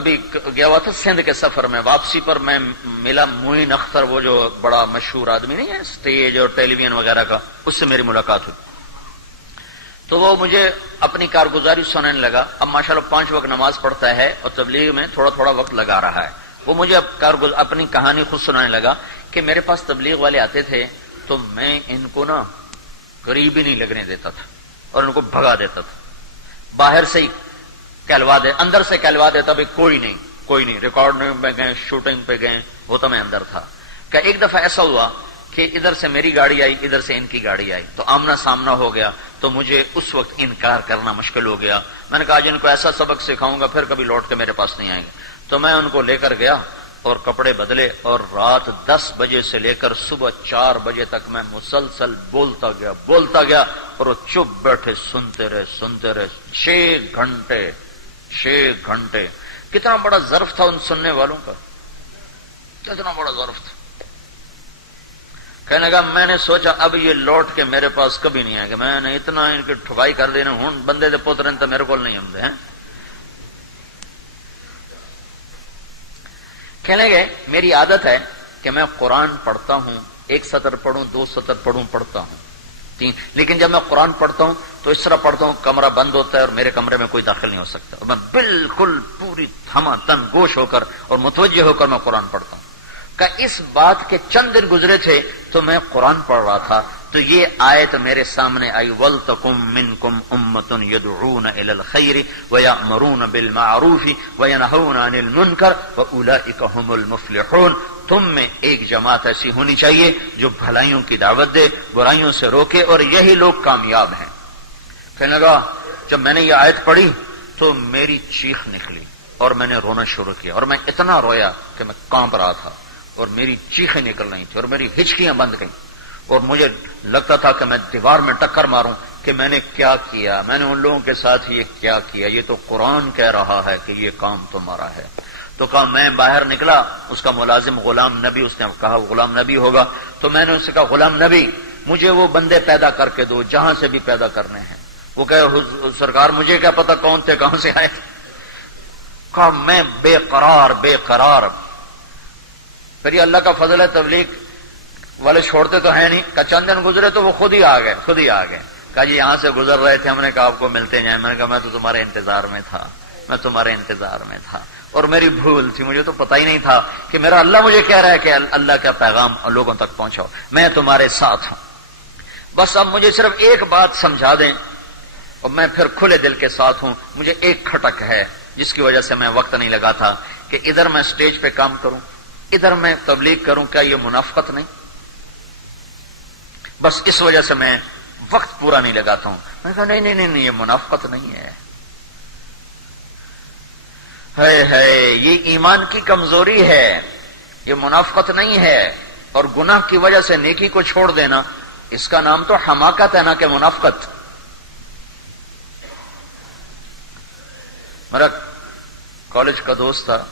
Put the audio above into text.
ابھی گیا ہوا تھا سندھ کے سفر میں، واپسی پر میں ملا معین اختر، وہ جو بڑا مشہور آدمی نہیں ہے اسٹیج اور ٹیلی ویژن وغیرہ کا، اس سے میری ملاقات ہوئی تو وہ مجھے اپنی کارگزاری سنانے لگا. اب ماشاءاللہ 5 وقت نماز پڑھتا ہے اور تبلیغ میں تھوڑا تھوڑا وقت لگا رہا ہے. وہ مجھے اب اپنی کہانی خود سنانے لگا کہ میرے پاس تبلیغ والے آتے تھے تو میں ان کو نا قریب ہی نہیں لگنے دیتا تھا اور ان کو بھگا دیتا تھا. باہر سے ہی کہلوا دے، اندر سے کہلوا دیتا بھائی کوئی نہیں، ریکارڈنگ پہ گئے، شوٹنگ پہ گئے، وہ تو میں اندر تھا. کہ ایک دفعہ ایسا ہوا کہ ادھر سے میری گاڑی آئی، ادھر سے ان کی گاڑی آئی، تو آمنا سامنا ہو گیا. تو مجھے اس وقت انکار کرنا مشکل ہو گیا. میں نے کہا آج ان کو ایسا سبق سکھاؤں گا پھر کبھی لوٹ کے میرے پاس نہیں آئیں گے. تو میں ان کو لے کر گیا اور کپڑے بدلے اور رات 10 بجے سے لے کر صبح 4 بجے تک میں مسلسل بولتا گیا اور وہ چپ بیٹھے سنتے رہے 6 گھنٹے. کتنا بڑا ظرف تھا ان سننے والوں کا، کتنا بڑا ظرف تھا. کہنے لگا میں نے سوچا اب یہ لوٹ کے میرے پاس کبھی نہیں آئے گا، میں نے اتنا ان کی ٹھگائی کر دینا ہوں بندے دے پتر تو میرے کو نہیں آتے ہیں. کہنے گئے میری عادت ہے کہ میں قرآن پڑھتا ہوں، 1 سطر پڑھوں 2 سطر پڑھتا ہوں 3، لیکن جب میں قرآن پڑھتا ہوں تو اس طرح پڑھتا ہوں کمرہ بند ہوتا ہے اور میرے کمرے میں کوئی داخل نہیں ہو سکتا، اور میں بالکل پوری تھما تن گوش ہو کر اور متوجہ ہو کر میں قرآن پڑھتا ہوں. کہ اس بات کے چند دن گزرے تھے تو میں قرآن پڑھ رہا تھا تو یہ آیت میرے سامنے آئی، وَلْتَكُمْ مِنْكُمْ أُمَّةٌ يَدْعُونَ إِلَى الْخَيْرِ وَيَأْمُرُونَ بِالْمَعْرُوفِ وَيَنْهَوْنَ عَنِ الْمُنْكَرِ وَأُولَئِكَ هُمُ الْمُفْلِحُونَ. تم میں ایک جماعت ایسی ہونی چاہیے جو بھلائیوں کی دعوت دے، برائیوں سے روکے، اور یہی لوگ کامیاب ہیں. کہنے لگا جب میں نے یہ آیت پڑھی تو میری چیخ نکلی اور میں نے رونا شروع کیا، اور میں اتنا رویا کہ میں کانپ رہا تھا اور میری چیخیں نکل رہی تھیں اور میری ہچکیاں بند گئیں، اور مجھے لگتا تھا کہ میں دیوار میں ٹکر ماروں کہ میں نے کیا کیا، میں نے ان لوگوں کے ساتھ یہ کیا کیا، یہ تو قرآن کہہ رہا ہے کہ یہ کام تمہارا ہے. تو کہا میں باہر نکلا، اس کا ملازم غلام نبی، اس نے کہا غلام نبی ہوگا، تو میں نے اس سے کہا غلام نبی مجھے وہ بندے پیدا کر کے دو جہاں سے بھی پیدا کرنے ہیں. وہ کہے سرکار مجھے کیا پتا کون تھے کہاں سے آئے تھے. کہا میں بے قرار. پھر یہ اللہ کا فضل ہے تبلیغ والے چھوڑتے تو ہیں نہیں. کہ چند دن گزرے تو وہ خود ہی آ گئے. کہا جی یہاں سے گزر رہے تھے، ہم نے کہا آپ کو ملتے جائیں. میں نے کہا میں تو تمہارے انتظار میں تھا اور میری بھول تھی، مجھے تو پتہ ہی نہیں تھا کہ میرا اللہ مجھے کہہ رہا ہے کہ اللہ کا پیغام لوگوں تک پہنچاؤ، میں تمہارے ساتھ ہوں. بس اب مجھے صرف ایک بات سمجھا دیں اور میں پھر کھلے دل کے ساتھ ہوں. مجھے ایک کھٹک ہے جس کی وجہ سے میں وقت نہیں لگا تھا کہ ادھر میں سٹیج پہ کام کروں، ادھر میں تبلیغ کروں، کیا یہ منافقت نہیں؟ بس اس وجہ سے میں وقت پورا نہیں لگاتا ہوں. میں نے کہا نہیں یہ منافقت نہیں ہے، یہ ایمان کی کمزوری ہے، یہ منافقت نہیں ہے. اور گناہ کی وجہ سے نیکی کو چھوڑ دینا اس کا نام تو حماقت ہے، نہ کہ منافقت. میرا کالج کا دوست تھا،